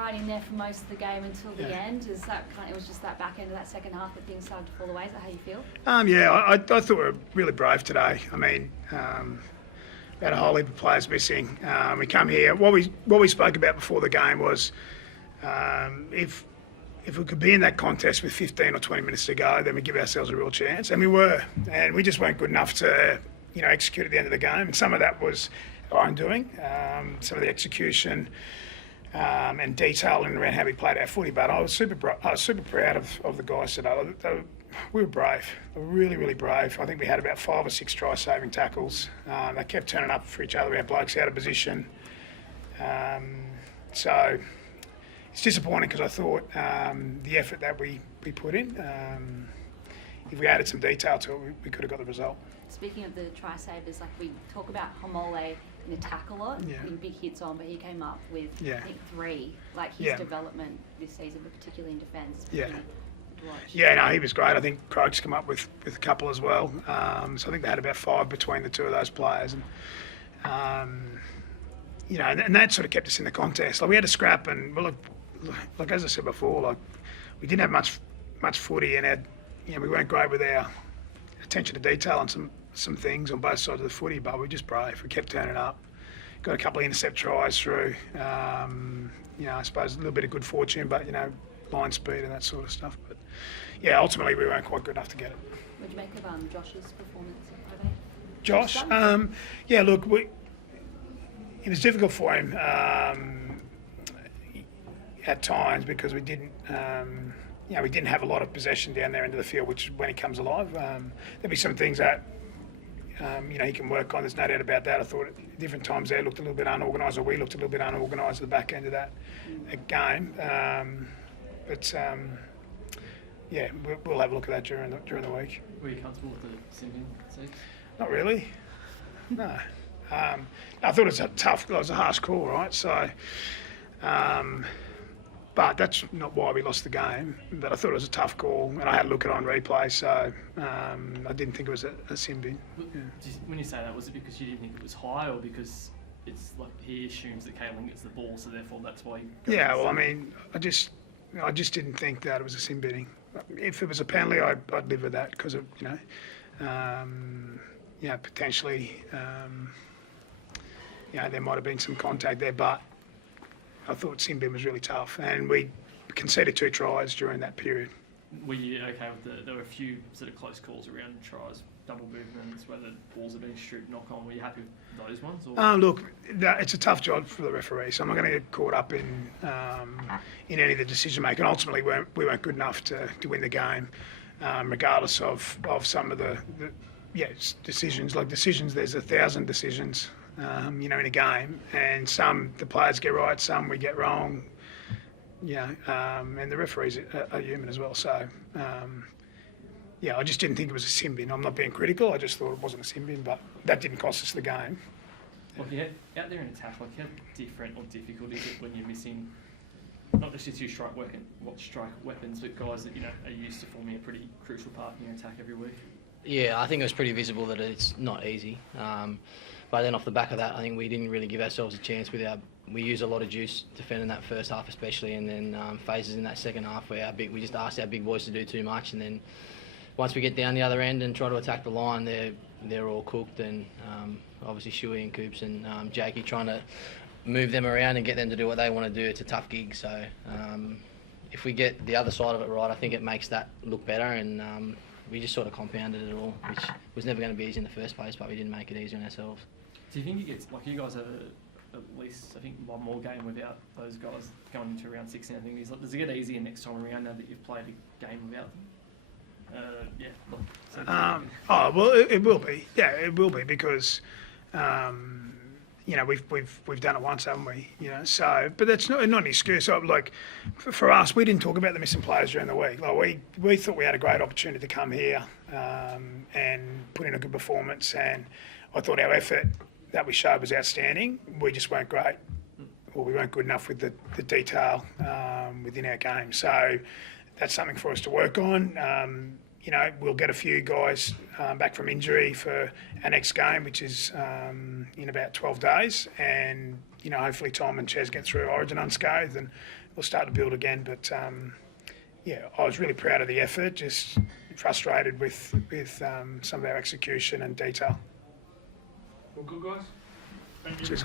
right in there for most of the game until the end. Is that it was just that back end of that second half that things started to fall away? Is that how you feel? I thought we were really brave today. I mean, we had a whole heap of players missing. We come here. What we spoke about before the game was if we could be in that contest with 15 or 20 minutes to go, then we give ourselves a real chance, and we were. And we just weren't good enough to execute at the end of the game. And some of that was our own doing. Some of the execution. And detailing around how we played our footy, but I was super proud of the guys today. We were brave, really, really brave. I think we had about 5 or 6 try-saving tackles. They kept turning up for each other. We had blokes out of position. So it's disappointing because I thought the effort that we put in, if we added some detail to it, we could have got the result. Speaking of the try-savers, we talk about Homole in attack a lot, in big hits on, but he came up with, I think, 3. His development this season, but particularly in defence. He was great. I think Croaks come up with a couple as well. So I think they had about 5 between the two of those players. And, and that sort of kept us in the contest. We had a scrap, and, as I said before, we didn't have much footy, and we weren't great with our attention to detail on some things on both sides of the footy, but we were just brave. We kept turning up. Got a couple of intercept tries through. I suppose a little bit of good fortune, but, line speed and that sort of stuff. But, ultimately we weren't quite good enough to get it. What did you make of Josh's performance? Josh? It was difficult for him at times because we didn't have a lot of possession down there into the field, which when he comes alive, there'll be some things that he can work on. There's no doubt about that. I thought at different times there looked a little bit unorganised, or we looked a little bit unorganised at the back end of that game. We'll have a look at that during the week. Were you comfortable with the Simpkin seat? Not really. No. I thought it was it was a harsh call, right? So, but that's not why we lost the game. But I thought it was a tough call, and I had a look at it on replay, so I didn't think it was a sin bin. When you say that, was it because you didn't think it was high, or because it's he assumes that Caitlin gets the ball, so therefore that's why he goes I just didn't think that it was a sin binning. If it was a penalty, I'd live with that because of potentially there might have been some contact there, but I thought sin bin was really tough, and we conceded 2 tries during that period. Were you okay with there were a few sort of close calls around tries, double movements, where the balls have been stripped, knock on? Were you happy with those ones? Look, it's a tough job for the referee, so I'm not going to get caught up in any of the decision making. Ultimately, we weren't good enough to win the game, regardless of some of the decisions. There's 1,000 decisions, in a game, and some the players get right, some we get wrong. And the referees are human as well. So, I just didn't think it was a sin bin. I'm not being critical. I just thought it wasn't a sin bin, but that didn't cost us the game. Out there in attack, how different or difficult is it when you're missing not just your strike weapons, but guys that are used to forming a pretty crucial part in your attack every week? Yeah, I think it was pretty visible that it's not easy. But then off the back of that, I think we didn't really give ourselves a chance we used a lot of juice defending that first half especially, and then phases in that second half where we just asked our big boys to do too much, and then once we get down the other end and try to attack the line, they're all cooked, and obviously Shuey and Coops and Jakey trying to move them around and get them to do what they want to do. It's a tough gig, so if we get the other side of it right, I think it makes that look better, and we just sort of compounded it all, which was never going to be easy in the first place, but we didn't make it easy on ourselves. Do you think it gets, you guys have at least, I think, one more game without those guys going into round 16, I think. Does it get easier next time around now that you've played a game without them? It will be. Yeah, it will be because, we've done it once, haven't we? So, but that's not an excuse. For us, we didn't talk about the missing players during the week. We thought we had a great opportunity to come here and put in a good performance, and I thought our effort that we showed was outstanding. We just weren't great, or we weren't good enough with the detail within our game. So that's something for us to work on. We'll get a few guys back from injury for our next game, which is in about 12 days. And, hopefully Tom and Ches get through Origin unscathed and we'll start to build again. But I was really proud of the effort, just frustrated with some of our execution and detail. Well, good guys. Thank you. Cheers.